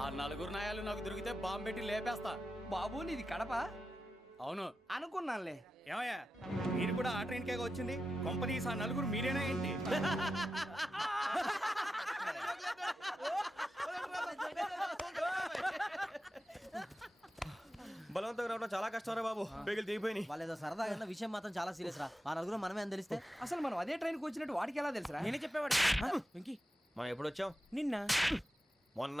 ఆ నలుగురు నాయాలు నాకు దొరికితే బాంబు పెట్టి లేపేస్తా. బాబు నీది కడప? అవును. అనుకున్నానులే. ఏమయ్యా మీరు కూడా ఆ ట్రైన్ కేగా వచ్చింది? కొంపదీస్ ఆ నలుగురు మీరేనా ఏంటి? బలవంతంగా రావడం చాలా కష్టం రా బాబు. బేగులు దిగిపోయినాయి. వాళ్ళు ఏదో సరదాగా విషయం మాత్రం చాలా సీరియస్ రా. ఆ నలుగురు మనమే అని తెలిస్తే అసలు మనం అదే ట్రైన్కి వచ్చినట్టు వాడికి ఎలా తెలుసురా? నేనే చెప్పేవాడు వెంకీ. మనం ఎప్పుడు వచ్చాం? నిన్న. మొన్న.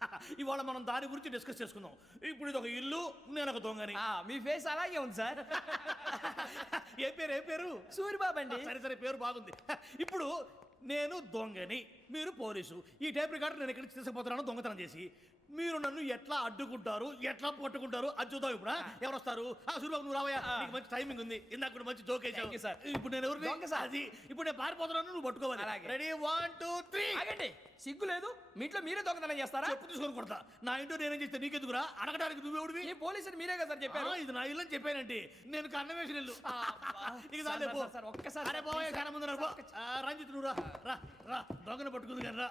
ఇవాళ మనం దాని గురించి డిస్కస్ చేసుకుందాం. ఇప్పుడు ఇది ఒక ఇల్లు నేను ఒక దొంగని. ఆ, మీ ఫేస్ అలాగే ఉంది సార్. ఏ పేరు ఏ పేరు? సూరిబాబు అండి. సరే సరే పేరు బాగుంది. ఇప్పుడు నేను దొంగని మీరు పోలీసు. ఈ టైప్ రికార్డు నేను ఎక్కడికి తీసుకుపోతున్నాను దొంగతనం చేసి. మీరు నన్ను ఎట్లా అడ్డుకుంటారు? ఎట్లా పట్టుకుంటారు? అది చూద్దాం ఇప్పుడు? ఎవరు వస్తారు ఆ సూర్యబాబు నువ్వు రావయ్యా. నీకు మంచి టైమింగ్ ఉంది. ఇందాక కూడా మంచి జోక్ you, sir. ఇప్పుడు నేను ఎవరు. అది. ఇప్పుడు నేను పారిపోతున్నాను నువ్వు పట్టుకోవాలి. రెడీ వన్ టూ త్రీ ఆగండి. సిగ్గు లేదు. మీ ఇంట్లో మీరే దొంగతనం చేస్తారా? చెప్పు తీసుకొని కొడతా. నా ఇంటో నేనేం చేస్తే నీకెందుకురా? అడగడానికి నువ్వెవడివి ఈ పోలీసులు మీరే కదా సార్ చెప్పారు. ఇది నా ఇల్లు అని చెప్పానంటే నేను కన్న వేసిన ఇల్లు. ఇక సార్. సార్, సార్, ఒక్కసారి అరే సార్, బాబాయ్ చాలా ముందు రంజిత్ నువ్వు రా. రా రా. దొంగను పట్టుకుంది కానీ రా.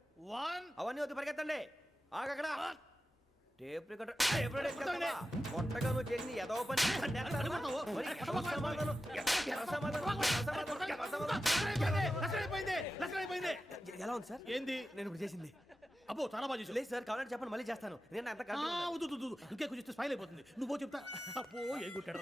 వన్ అవన్నీ వద్దు పరిగెత్తండి. ఆగక్కడ. Tape recorder tape recorder? కొత్తగా నువ్వు చేసిన ఏదో పని. ఎలా ఉంది సార్? ఏంది? నేను ఇప్పుడు చేసింది. అబ్బో చాలా బాగా చేసావు. లేదు సార్ కావాలంటే చెప్పండి మళ్ళీ చేస్తాను. నేను అంత. ఇంకే కొంచెం స్మైల్ అయిపోతుంది. నువ్వు చెప్తా. అబ్బో ఏ కొట్టాడు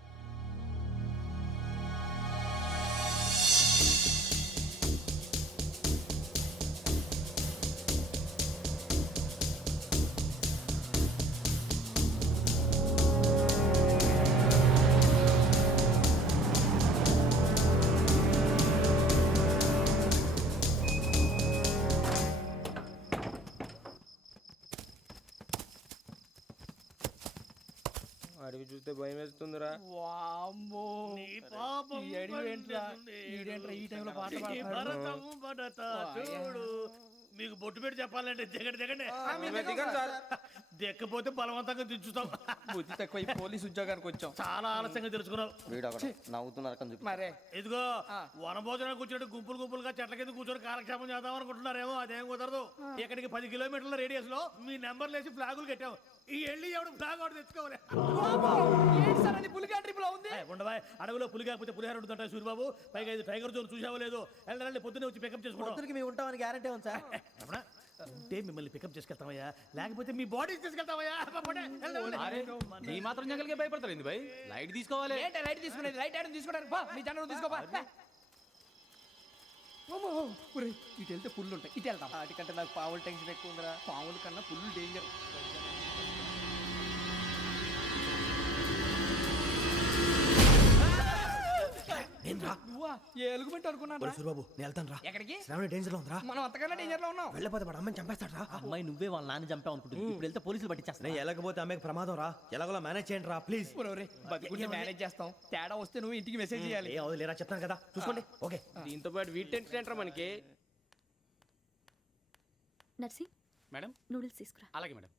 భయం వేస్తుందిరా వామ్మో ఈ టైంలో పాట? భరతం చూడు. మీకు బొట్టు పెట్టి చెప్పాలంటే దిగండి దిగండి. దిక్కపోతే బలవంతంగా దించుతాం. బుద్ధి తక్కువ పోలీస్ ఉద్యోగానికి వచ్చాం. చాలా ఆలస్యంగా తెలుసుకున్నావు వీడు అక్కడ నవ్వుతున్నారు కని చెప్పి మరే. ఇదిగో వనభోజనానికి కూర్చోటి గుంపులు గుంపులుగా చెట్ల కింద కూర్చొని కాలక్షేపం చేద్దాం అనుకుంటున్నారేమో అదేం కుదరదు. ఇక్కడికి పది కిలోమీటర్ల రేడియస్లో మీ నెంబర్ లేసి ఫ్లాగులు కట్టాం ఈ వెళ్ళి ఎవడు ఫ్లాగ్ ఒకటి తెచ్చుకోవాలి? పులిగా ట్రిప్లో ఉంది ఉండవా? అడవిలో పులి కాకపోతే పులిహార ఉంటుంటా సూరిబాబు. పైగా ఇది టైగర్ జోన్ చూసావో లేదో. వెళ్ళండి పొద్దున్నే వచ్చి పికప్ చేసుకుంటాం. పొద్దురికి మేము ఉంటామని గ్యారంటీ ఉంది సార్. ఉంటే మిమ్మల్ని పికప్ చేసుకెళ్తామయ్యా. లేకపోతే మీ బాడీ తీసుకెళ్తామయ్యా. ఈ మాత్రం జంగల్కే భయపడతారు ఏంది భయ్? లైట్ తీసుకోవాలి. ఏంటి లైట్ తీసుకునేది? లైట్ ఆడని తీసుకోవడానికి బా మీ జంగల్ తీసుకోపా. ఇటు వెళ్తే పుల్లు ఉంటాయి ఇటు వెళ్తాం వాటికంటే నాకు పావులు టెన్షన్ ఎక్కువ ఉందిరా. పాముల కన్నా పుల్లు డేంజర్ నువ్వా ఎలుగుబెట్టి అనుకున్నాను సూరిబాబు నేను వెళ్తాను రా. ఎక్కడికి? శ్రావణి డేంజర్లో ఉందిరా. మనం అంతకన్నా డేంజర్లో ఉన్నాం. వెళ్ళపోతే వాడు అమ్మని చంపేస్తాడు రా. అమ్మాయి నువ్వే వాళ్ళ నాన్న చంపావు అనుకుంటుంది. ఇప్పుడు వెళ్తే పోలీసులు పట్టించేస్తా నేను వెళ్ళకపోతే అమ్మకి ప్రమాదం రా. ఎలాగోలా మేనేజ్ చేయండి రా ప్లీజ్ బతుకుంటే మేనేజ్ చేస్తాం. తేడా వస్తే నువ్వు ఇంటికి మెసేజ్ చేయాలి. ఏ అవదు లేరా చెప్తాను కదా. చూసుకోండి. ఓకే. దీంతో పాటు వీటి టెన్షన్ మనకి. నర్సి మేడం? నూడిల్స్ తీసుకురా. అలాగే మేడం.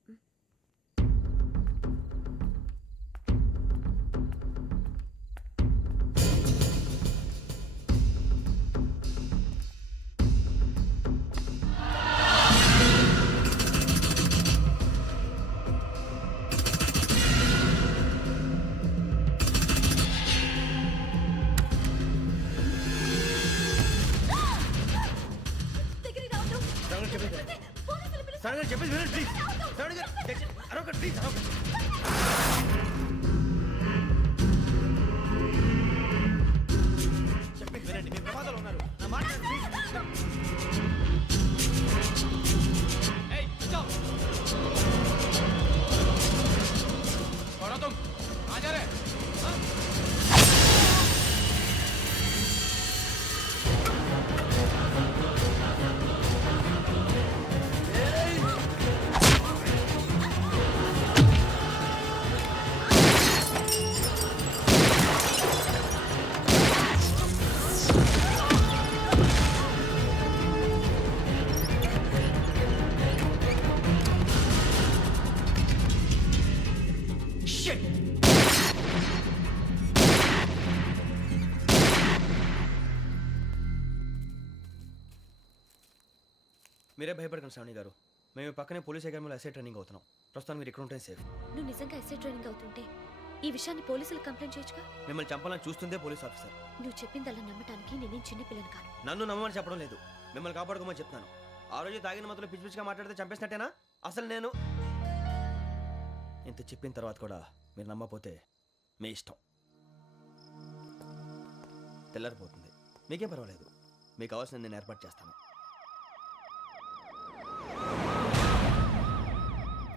వినండి ప్లీజ్ అరొకటి ప్లీజ్ అరొకటి మీరే భయపడకండి శ్రావణి గారు. మేము పక్కనే పోలీస్ అకాడమీలో ఎస్ఐ ట్రైనింగ్ అవుతున్నాం. ప్రస్తుతం మీరు ఇక్కడ ఉంటే సేఫ్. నువ్వు నిజంగా ఎస్ఐ ట్రైనింగ్ అవుతుంటే ఈ విషయాన్ని పోలీసులకు కంప్లైంట్ చేయొచ్చుగా? మిమ్మల్ని చంపాలని చూస్తుందే పోలీస్ ఆఫీసర్. నువ్వు చెప్పిందల్లా నమ్మటానికి నేనేం చిన్నపిల్లని కాను నన్ను నమ్మమని చెప్పడం లేదు. మిమ్మల్ని కాపాడుకోమని చెప్తున్నాను. ఆ రోజు తాగిన మొదలు పిచ్చి పిచ్చిగా మాట్లాడితే చంపేసినట్టేనా? అసలు నేను ఇంత చెప్పిన తర్వాత కూడా మీరు నమ్మపోతే మీ ఇష్టం. తెల్లారిపోతుంది. మీకేం పర్వాలేదు. మీకు కావాల్సిన నేను ఏర్పాటు చేస్తాను.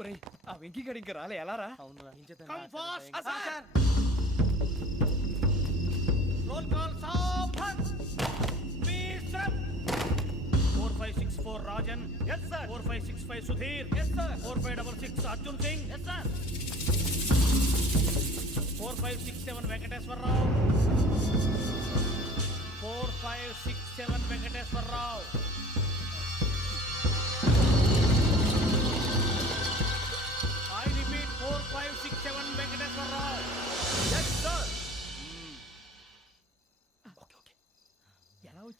ఒరేయ్ ఆ వెంకీ గడి ఇంకా రాలే ఎలా రా? కమ్ ఫాస్ట్ రోల్ కాల్ సావధాన్ విశ్రమ్ 4564 Rajan. Yes sir. 4565 Sudheer. Yes sir. 4566 Arjun Singh. Yes sir. 4567 Venkateswara Rao. 4567 Venkateswara Rao.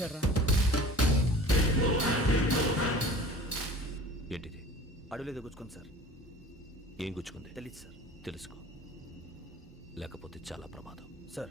చూసేశారా ఏంటిది? అడవిలో దిగుచ్చుకోండి సార్. ఏం గుచ్చుకుంది? తెలీదు సార్. తెలుసుకో. లేకపోతే చాలా ప్రమాదం. సార్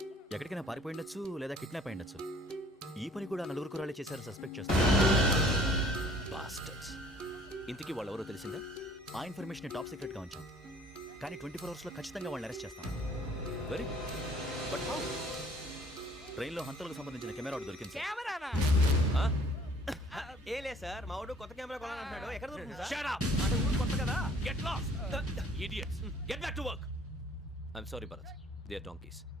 ఎక్కడికైనా పారిపోయి ఉండొచ్చు లేదా కిడ్నాప్ అయి ఉండొచ్చు ఈ పని కూడా నలుగురు కురాలే చేశారు సస్పెక్ట్ చేస్తారు బాస్టర్స్ ఇంతకీ వాళ్ళెవరో తెలిసిందా ఆ ఇన్ఫర్మేషన్ టాప్ సీక్రెట్గా ఉంచాం కానీ ట్వంటీ ఫోర్ అవర్స్లో ఖచ్చితంగా వాళ్ళని అరెస్ట్ చేస్తాం వెరీ బట్ హౌ ట్రైన్లో హంతలకు సంబంధించిన కెమెరా ఒకటి దొరికింది సార్. కెమెరానా ఏ లే సార్ మా వాడు కొత్త కెమెరా కొనాలంటున్నాడు ఎక్కడ దొరుకుతుంది సార్ Shut up! అంటే ఊరు కొత్త కదా Get lost! Idiots! Get back to work! I'm sorry, Bharat. They are donkeys. Uh,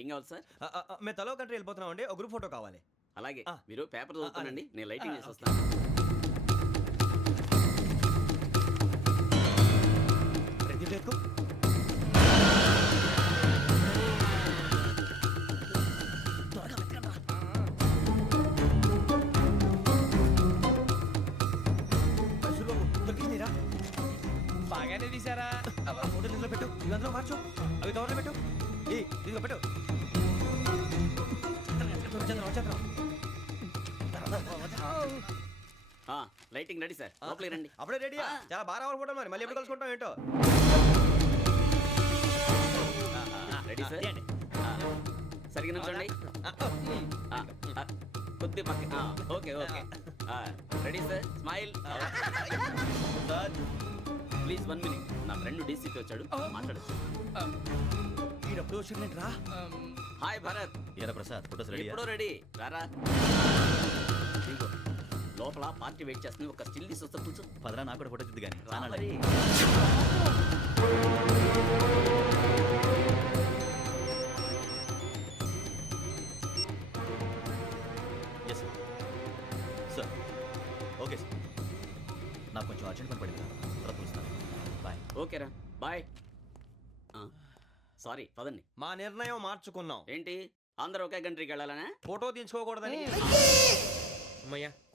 ఏం కావాలి సార్? మేము తలో కంట్రీ వెళ్ళిపోతున్నాం అండి ఒక గ్రూప్ ఫోటో కావాలి. అలాగే. మీరు పేపర్ చదువుతానండి. నేను లైటింగ్ చేసి. వస్తాను బాగానే తీసారా ఫోటో ఇందులో పెట్టు. ఇవి అందులో మార్చు. అవి కవర్లో పెట్టు. ఏ ఇదిగో పెట్టు. Lighting ready sir. లోపలికి రండి. అప్పుడే రెడీ ఆ. చాలా బాగా రావాలి ఫోటో మరి. మళ్ళీ ఎప్పుడు కలుసుకుంటాం ఏంటో? Ready sir? ఆ, ఆ, కొద్ది పక్క ఆ, okay okay. Ready sir? Smile. Please one minute. నా ఫ్రెండ్ డీసీకి వచ్చాడు. మాట్లాడచ్చు. ఈడప్పుడు వచ్చిందంటే హాయ్ భరత్. ఏరా ప్రసాద్ ఫోటోస్ రెడీ ఎప్పుడో రెడీ. రారా. లోపల పార్టీ వెయిట్ చేస్తుంది. ఒక స్టిల్ తీసి వస్తే కూర్చో. పదరా నాకు కూడా ఫోటో వచ్చింది కానీ. రానాలి ఎస్ సార్ ఓకే సార్ నాకు కొంచెం అర్జెంట్ పని బాయ్ సారీ పదండి. మా నిర్ణయం మార్చుకున్నాం. ఏంటి? అందరూ ఒకే కంట్రీకి వెళ్ళాలనే? ఫోటో తీసుకోకూడదని అమ్మయ్యా.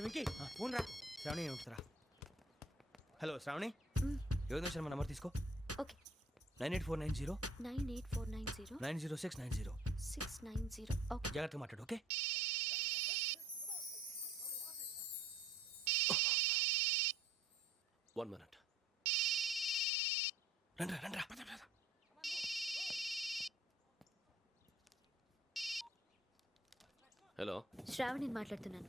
వెంకీ ఫోన్ రా. శ్రావణి ఉంటుందిరా హలో శ్రావణి. యోగేంద్ర శర్మ నంబర్ తీసుకో? Okay. Nine eight four nine zero. Nine eight four nine zero. Nine zero six nine zero. Six nine zero. Okay. జాగ్రత్తగా మాట్లాడు ఓకే? వన్ మినిట్ రండ్రా రండ్రా. హలో శ్రావణిని మాట్లాడుతున్నాను.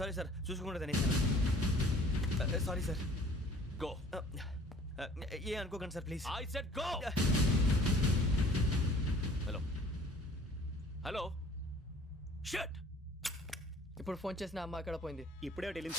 సారీ సార్ చూసుకోకుండా తినేసాను సారీ సార్. గో ఏ అనుకోకండి sir please. I said go hello hello shut ఇప్పుడు ఫోన్ చేసిన అమ్మ అక్కడ పోయింది. ఇప్పుడే వెళ్ళింది